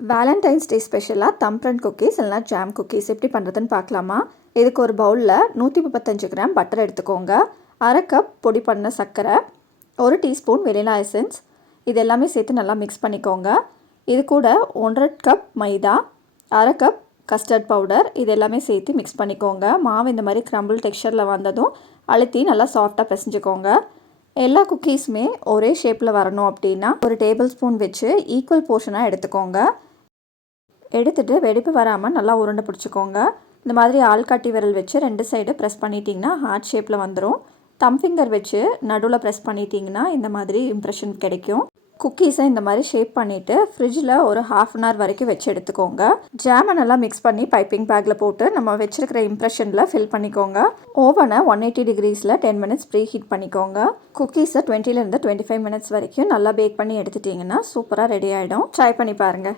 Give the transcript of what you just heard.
Valentine's டே ஸ்பெஷலாக thumb and cookies இல்லைனா jam cookies எப்படி பண்ணுறதுன்னு பார்க்கலாமா? இதுக்கு ஒரு பவுலில் 135 கிராம் பட்டர் எடுத்துக்கோங்க. 1/2 கப் பொடி பண்ண சர்க்கரை, 1 டீஸ்பூன் வெனிலா எசன்ஸ், இது எல்லாமே சேர்த்து நல்லா மிக்ஸ் பண்ணிக்கோங்க. இது கூட 1/2 கப் மைதா, 1/2 கப் கஸ்டர்ட் பவுடர், இது எல்லாமே சேர்த்து மிக்ஸ் பண்ணிக்கோங்க. மாவு இந்த மாதிரி க்ரம்பிள் டெக்ஸ்சரில் வந்ததும் அழுத்தி நல்லா சாஃப்டாக பிசைஞ்சுக்கோங்க. எல்லா குக்கீஸுமே ஒரே ஷேப்பில் வரணும் அப்படின்னா ஒரு டேபிள் ஸ்பூன் வச்சு ஈக்குவல் போர்ஷனாக எடுத்துக்கோங்க. எடுத்துகிட்டு வெடிப்பு வராமல் நல்லா உருண்டை பிடிச்சிக்கோங்க. இந்த மாதிரி ஆள்காட்டி விரல் வச்சு 2 சைடு ப்ரெஸ் பண்ணிட்டீங்கன்னா ஹார்ட் ஷேப்பில் வந்துடும். தம் ஃபிங்கர் வச்சு நடுவில் ப்ரெஸ் பண்ணிட்டீங்கன்னா இந்த மாதிரி இம்ப்ரெஷன் கிடைக்கும். குக்கீஸை இந்த மாதிரி ஷேப் பண்ணிவிட்டு ஃப்ரிட்ஜில் ஒரு 1/2 அன் ஹவர் வரைக்கும் வச்சு எடுத்துக்கோங்க. ஜாமை நல்லா மிக்ஸ் பண்ணி பைப்பிங் பேக்கில் போட்டு நம்ம வச்சுருக்கிற இம்ப்ரெஷனில் ஃபில் பண்ணிக்கோங்க. ஓவனை 180 டிகிரிஸில் 10 மினிட்ஸ் ப்ரீ ஹீட் பண்ணிக்கோங்க. குக்கீஸை 20 to 25 மினிட்ஸ் வரைக்கும் நல்லா பேக் பண்ணி எடுத்துட்டிங்கன்னா சூப்பராக ரெடி ஆகிடும். ட்ரை பண்ணி பாருங்கள்.